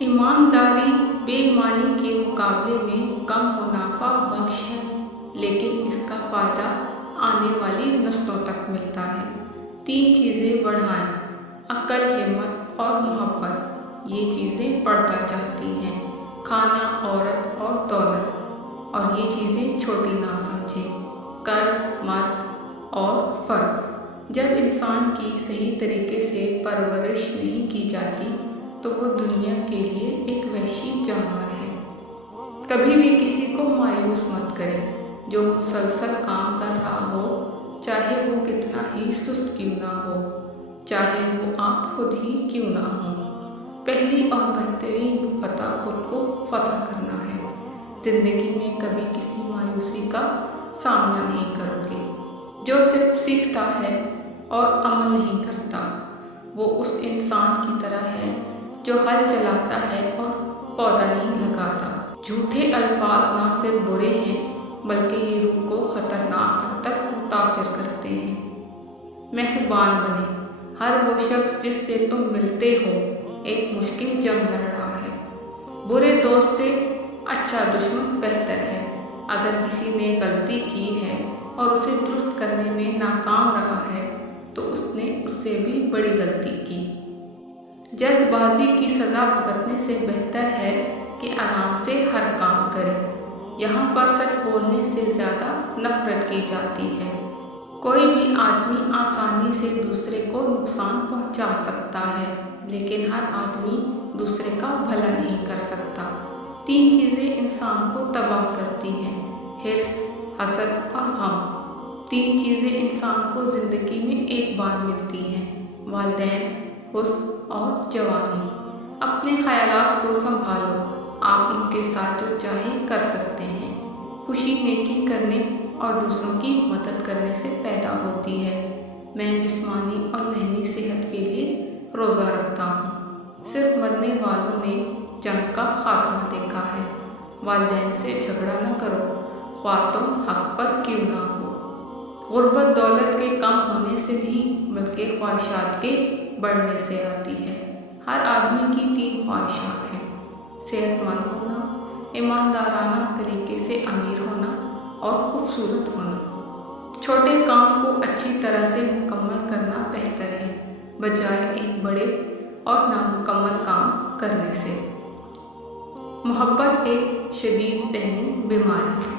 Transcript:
ایمانداری بے ایمانی کے مقابلے میں کم منافع بخش ہے، لیکن اس کا فائدہ آنے والی نسلوں تک ملتا ہے۔ 3 چیزیں بڑھائیں: عقل، ہمت اور محبت۔ یہ چیزیں پڑھتا چاہتی ہیں: کھانا، عورت اور دولت۔ اور یہ چیزیں چھوٹی نہ سمجھیں: قرض، مرض اور فرض۔ جب انسان کی صحیح طریقے سے پرورش نہیں کی جاتی تو وہ دنیا کے لیے ایک وحشی جانور ہے۔ کبھی بھی کسی کو مایوس مت کریں جو مسلسل کام کر رہا ہو، چاہے وہ کتنا ہی سست کیوں نہ ہو، چاہے وہ آپ خود ہی کیوں نہ ہوں۔ پہلی اور بہترین فتح خود کو فتح کرنا ہے۔ زندگی میں کبھی کسی مایوسی کا سامنا نہیں کرو گے۔ جو صرف سیکھتا ہے اور عمل نہیں کرتا، وہ اس انسان کی طرح ہے جو ہل چلاتا ہے اور پودا نہیں لگاتا۔ جھوٹے الفاظ نہ صرف برے ہیں بلکہ یہ روح کو خطرناک حد تک متاثر کرتے ہیں۔ مہربان بنیں۔ ہر وہ شخص جس سے تم ملتے ہو ایک مشکل جنگ لڑ رہا ہے۔ برے دوست سے اچھا دشمن بہتر ہے۔ اگر کسی نے غلطی کی ہے اور اسے درست کرنے میں ناکام رہا ہے تو اس نے اس سے بھی بڑی غلطی کی۔ جلد بازی کی سزا بھگتنے سے بہتر ہے کہ آرام سے ہر کام کریں۔ یہاں پر سچ بولنے سے زیادہ نفرت کی جاتی ہے۔ کوئی بھی آدمی آسانی سے دوسرے کو نقصان پہنچا سکتا ہے، لیکن ہر آدمی دوسرے کا بھلا نہیں کر سکتا۔ 3 چیزیں انسان کو تباہ کرتی ہیں: حرص، حسد اور غم۔ 3 چیزیں انسان کو زندگی میں ایک بار ملتی ہیں: والدین، حسن اور جوانی۔ اپنے خیالات کو سنبھالو۔ آپ ان کے ساتھ جو چاہے کر سکتے ہیں۔ خوشی نیکی کرنے اور دوسروں کی مدد کرنے سے پیدا ہوتی ہے۔ میں جسمانی اور ذہنی صحت کے لیے روزہ رکھتا ہوں۔ صرف مرنے والوں نے جنگ کا خاتمہ دیکھا ہے۔ والدین سے جھگڑا نہ کرو، خواہ تم حق پر کیوں نہ ہو۔ غربت دولت کے کم ہونے سے نہیں بلکہ خواہشات کے بڑھنے سے آتی ہے۔ ہر آدمی کی 3 خواہشات ہیں: صحت مند ہونا، ایماندارانہ طریقے سے امیر ہونا اور خوبصورت ہونا۔ چھوٹے کام کو اچھی طرح سے مکمل کرنا بہتر ہے بجائے ایک بڑے اور نامکمل کام کرنے سے۔ محبت ایک شدید ذہنی بیماری ہے۔